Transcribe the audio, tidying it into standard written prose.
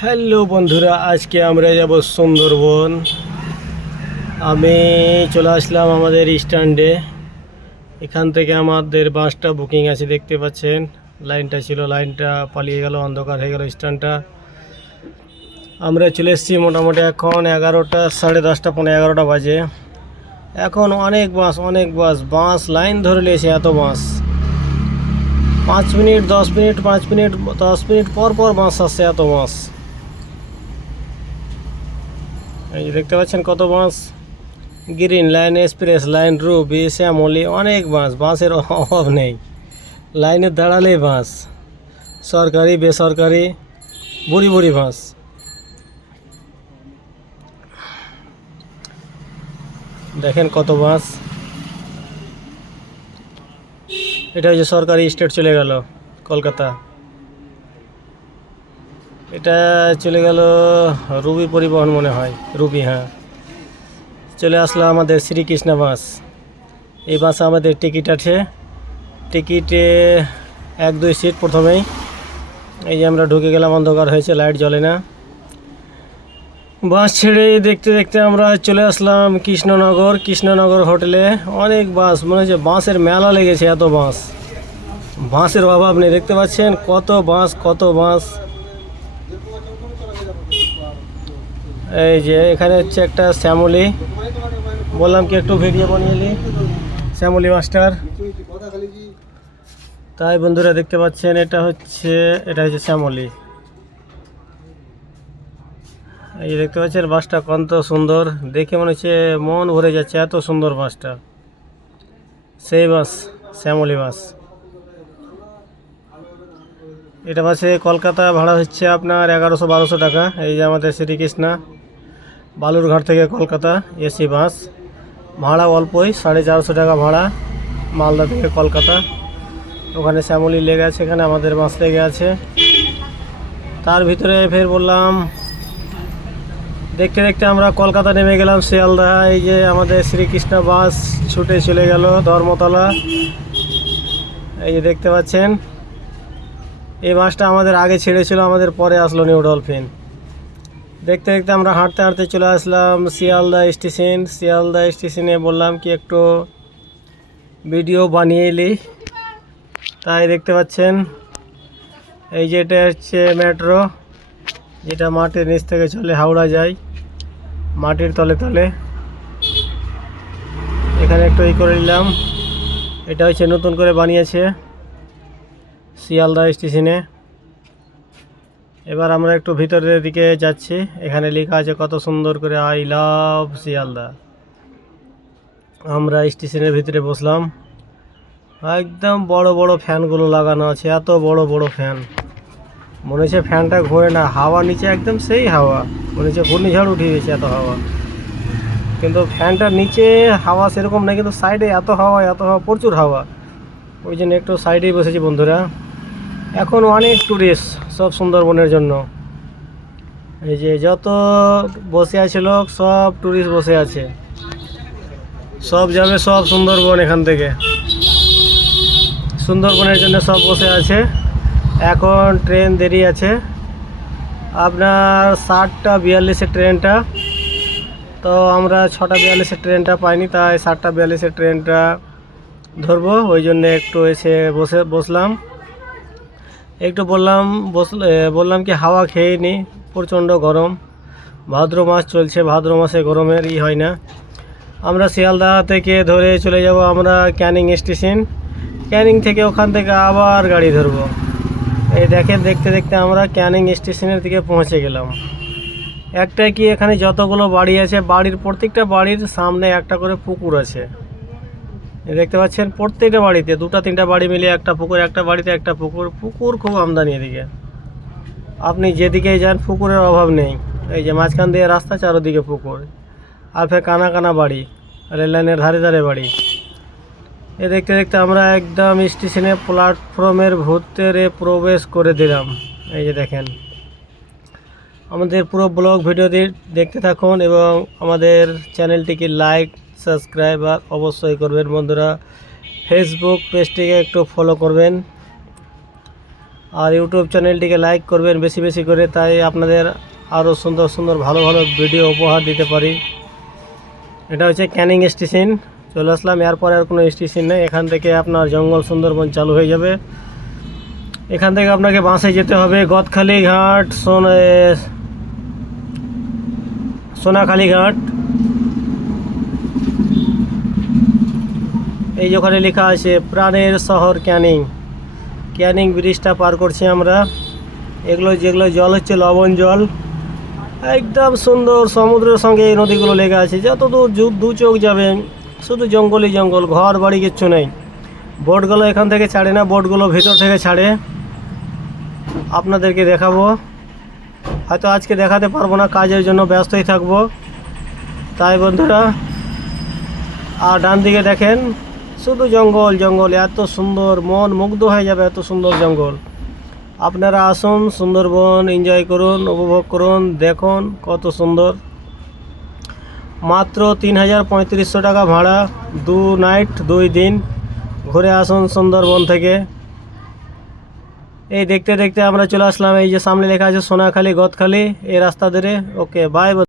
Hello বন্ধুরা, আজকে আমরা যাব সুন্দরবন। আমি চলে আসলাম আমাদের স্ট্যান্ডে। এখান থেকে আমাদের বাসটা বুকিং আছে, দেখতে পাচ্ছেন। লাইনটা ছিল, লাইনটা পালিয়ে গেল, অন্ধকার হয়ে গেল স্ট্যান্ডটা। আমরা চলে এসেছি মোটামুটি এখন 11টা, 10:30, 11:15 বাজে। এখন অনেক বাস বাস লাইন ধরে নিয়েছে, এত বাস। 5 মিনিট 10 মিনিট 5 মিনিট 10 মিনিট পর পর বাস আসছে, এত বাস। এই যে দেখতে পাচ্ছেন কত bus. Green line, express line, Ruby, Shyamoli, অনেক বাসের অভাব নেই। লাইনে দাঁড়ালেই বাস, সরকারি বেসরকারি, বুড়ি বাস। দেখেন কত বাস। এটা হচ্ছে সরকারি স্টেট চলে গেল কলকাতা। এটা চলে গেল রুবি পরিবহন মনে হয়, রুবি, হ্যাঁ। চলে আসলো আমাদের শ্রীকৃষ্ণ বাস। এই বাসে আমাদের টিকিট আছে। টিকিটে 1-2 সিট প্রথমেই। এই যে আমরা ঢুকে গেলাম, অন্ধকার হয়েছে, লাইট জ্বলে না। বাস ছেড়ে দেখতে দেখতে আমরা চলে আসলাম কৃষ্ণনগর হোটেলে। অনেক বাস, মনে হচ্ছে বাসের মেলা লেগেছে, এত বাসের অভাব নেই। দেখতে পাচ্ছেন কত বাস। এই যে এখানে হচ্ছে একটা শ্যামলী, বললাম কি একটু ভিডিও বানিয়ে নি, শ্যামলী মাস্টার। তাই বন্ধুরা দেখতে পাচ্ছেন, এটা হচ্ছে শ্যামলী। এই যে দেখতে পাচ্ছেন বাসটা কত সুন্দর, দেখে মনে হচ্ছে মন ভরে যাচ্ছে, এত সুন্দর বাসটা। সেই বাস, শ্যামলী বাস। এটা বাসে কলকাতা ভাড়া হচ্ছে আপনার 1100-1200 টাকা। এই যে আমাদের শ্রীকৃষ্ণা, বালুরঘাট থেকে কলকাতা এসি বাস, ভাড়া অল্পই, 450 টাকা ভাড়া। মালদা থেকে কলকাতা, ওখানে শ্যামলী লেগে আছে, এখানে আমাদের বাস লেগে আছে। তার ভিতরে ফের বললাম, দেখতে দেখতে আমরা কলকাতা নেমে গেলাম, শিয়ালদা। এই যে আমাদের শ্রীকৃষ্ণা বাস ছুটে চলে গেল ধর্মতলা। এই যে দেখতে পাচ্ছেন, এই বাসটা আমাদের আগে ছেড়েছিল, আমাদের পরে আসলো নিউ ডলফিন। দেখতে দেখতে আমরা হাঁটতে হাঁটতে চলে আসলাম শিয়ালদা স্টেশন। শিয়ালদা স্টেশনে বললাম কি একটু ভিডিও বানিয়ে এলি। তাই দেখতে পাচ্ছেন, এই যে এটা হচ্ছে মেট্রো, যেটা মাটির নিচ থেকে চলে, হাওড়া যায় মাটির তলে তলে। এখানে একটু করে নিলাম। এটা হচ্ছে নতুন করে বানিয়েছে শিয়ালদা স্টেশনে। এবার আমরা একটু ভিতরের দিকে যাচ্ছি। এখানে লেখা আছে কত সুন্দর করে, আই লাভ শিয়ালদা। আমরা স্টেশনের ভিতরে বসলাম। একদম বড় ফ্যানগুলো লাগানো আছে, এত বড় ফ্যান। মনে হচ্ছে ফ্যানটা ঘোরে না, হাওয়া নিচে একদম সেই হাওয়া, মনে হচ্ছে ঘূর্ণিঝড় উঠে গেছে, এত হাওয়া। কিন্তু ফ্যানটার নিচে হাওয়া সেরকম নেই, কিন্তু সাইডে এত হাওয়া প্রচুর হাওয়া। ওই জন্য একটু সাইডেই বসেছি বন্ধুরা। এখন অনেক টুরিস্ট, সব সুন্দরবনের জন্য। এই যে যত বসে আছে লোক, সব টুরিস্ট বসে আছে, সব যাবে সব সুন্দরবন। এখান থেকে সুন্দরবনের জন্য সব বসে আছে। এখন ট্রেন দেরি আছে আপনার 7:42 ট্রেনটা। তো আমরা 6:42 ট্রেনটা পাইনি, তাই 7:42 ট্রেনটা ধরবো। ওই জন্য একটু এসে বসলাম। একটু বললাম কি হাওয়া খেয়ে নি, প্রচণ্ড গরম। ভাদ্র মাস চলছে, ভাদ্র মাসে গরমের হয় না। আমরা শিয়ালদা থেকে ধরে চলে যাব আমরা ক্যানিং স্টেশন। ক্যানিং থেকে ওখান থেকে আবার গাড়ি ধরবো। এই দেখেন, দেখতে দেখতে আমরা ক্যানিং স্টেশনের দিকে পৌঁছে গেলাম। একটা কি, এখানে যতগুলো বাড়ি আছে, বাড়ির প্রত্যেকটা বাড়ির সামনে একটা করে পুকুর আছে। দেখতে পাচ্ছেন, প্রত্যেকটা বাড়িতে 2-3টা বাড়ি মিলিয়ে একটা পুকুর, একটা বাড়িতে একটা পুকুর খুব আমদানি এদিকে। আপনি যেদিকেই যান পুকুরের অভাব নেই। এই যে মাঝখান দিয়ে রাস্তা, চারোদিকে পুকুর, আর ফের কানা বাড়ি, রেল লাইনের ধারে বাড়ি। এ দেখতে দেখতে আমরা একদম স্টেশনে প্ল্যাটফর্মের ভিতরে প্রবেশ করে দিলাম। এই যে দেখেন, আমাদের পুরো ব্লগ ভিডিওটি দেখতে থাকুন এবং আমাদের চ্যানেলটিকে লাইক, সাবস্ক্রাইব আর অবশ্যই করবেন বন্ধুরা। ফেসবুক পেজটিকে একটু ফলো করবেন। আর ইউটিউব চ্যানেলটিকে লাইক করবেন বেশি বেশি করে, তাই আপনাদের আরও সুন্দর সুন্দর ভালো ভালো ভিডিও উপহার দিতে পারি। এটা হচ্ছে ক্যানিং স্টেশন, চলে আসলাম। এরপর আর কোনো স্টেশন নেই, এখান থেকে আপনার জঙ্গল সুন্দরবন চালু হয়ে যাবে। এখান থেকে আপনাকে বাসে যেতে হবে গদখালি ঘাট, সোনাখালি ঘাট। এই যে ওখানে লেখা আছে প্রাণের শহর ক্যানিং। ক্যানিং ব্রিজটা পার করছি আমরা। যেগুলো জল হচ্ছে লবণ জল, একদম সুন্দর। সমুদ্রের সঙ্গে এই নদীগুলো লেগে আছে, যত দূর দু চোখ যাবেন শুধু জঙ্গলই জঙ্গল, ঘর বাড়ি কিচ্ছু নেই। বোটগুলো এখান থেকে ছাড়ে না, বোটগুলো ভিতর থেকে ছাড়ে। আপনাদেরকে দেখাবো, হয়তো আজকে দেখাতে পারবো না, কাজের জন্য ব্যস্তই থাকবো, তাই বন্ধুরা। আর ডান দিকে দেখেন শুধু জঙ্গল জঙ্গল, এত সুন্দর, মন মুগ্ধ হয়ে যাবে, এত সুন্দর জঙ্গল। আপনারা আসুন, সুন্দরবন এনজয় করুন, উপভোগ করুন, দেখুন কত সুন্দর। মাত্র ৩,৩৫০ টাকা ভাড়া, 2 নাইট 2 দিন। ঘুরে আসুন সুন্দরবন থেকে। এই দেখতে দেখতে আমরা চলে আসলাম, এই যে সামনে লেখা আছে সোনাখালি গদখালি, এই রাস্তা ধরে। ওকে, বাই।